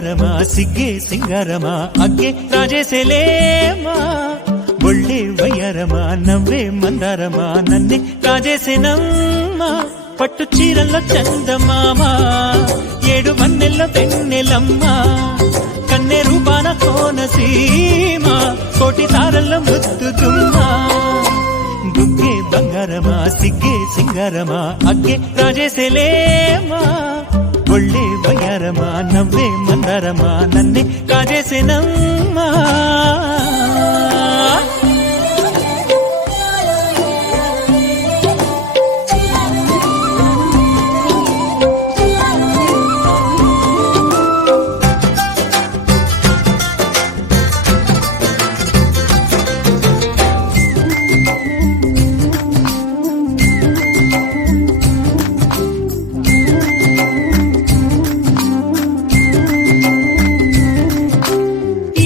వయ్యారమా సిగ్గే సింగారమా అగ్గే రాజేసేలేమా ఒళ్ళే వయ్యారమా నవ్వే మందారమా నన్నే కాజేసేనమ్మా పట్టు చీరల్లో చందమామా ఏడు మన్నెల్లో వెన్నెలమ్మా కన్నె రూపాన కోనసీమా కోటి తారల్లో ముద్దుతుమ్మా గుగ్గే బంగారమా సిగ్గే సింగారమా అగ్గే రాజేసేలేమా ఒళ్ళే వయ్యారమా నవ్వే మందారమా నన్నే కాజేసేనమ్మా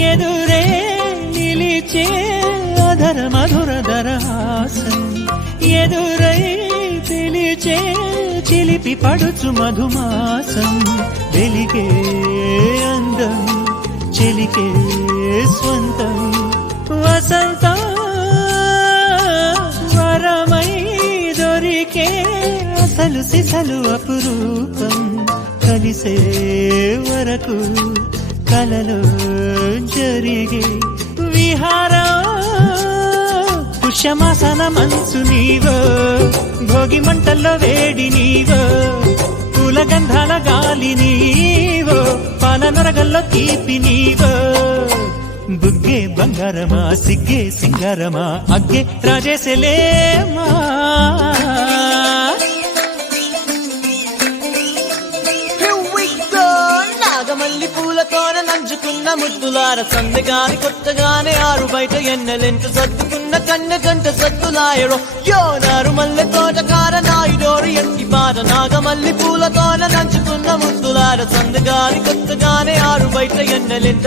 ఎదురే నిలిచే అధర మధుర దరహాసం ఎదురై పిలిచే చిలిపి పడుచు మధుమాసం వెలిగే అందం చెలికే స్వంతం వసంతం వరమై దొరికే అసలు సిసలు అపురూపం కలిసే వరకు కలలో జరిగే విహారం పుష్యమాసన మనసు నీవో భోగి మంటల్లో వేడి నీవో పూల గంధాల గాలి నీవో పాల నరగల్లో తీపి నీవో బుగ్గే బంగారమా సిగ్గే సింగారమా అగ్గే రాజేసేలేమా మల్లి పూలతోన నంచుకున్న ముద్దులార సందగాని కొత్తగానే ఆరు బయట ఎన్నెలెంట సర్దుకున్న కన్నె గంట సద్దులాయరో యోనారు మల్లె తోటకార నాయుడోరు ఎంటి పాట నాగమల్లి పూలతోన నంచుకున్న ముద్దులార సందగాని కొత్తగానే ఆరు బయట ఎన్నెలెంట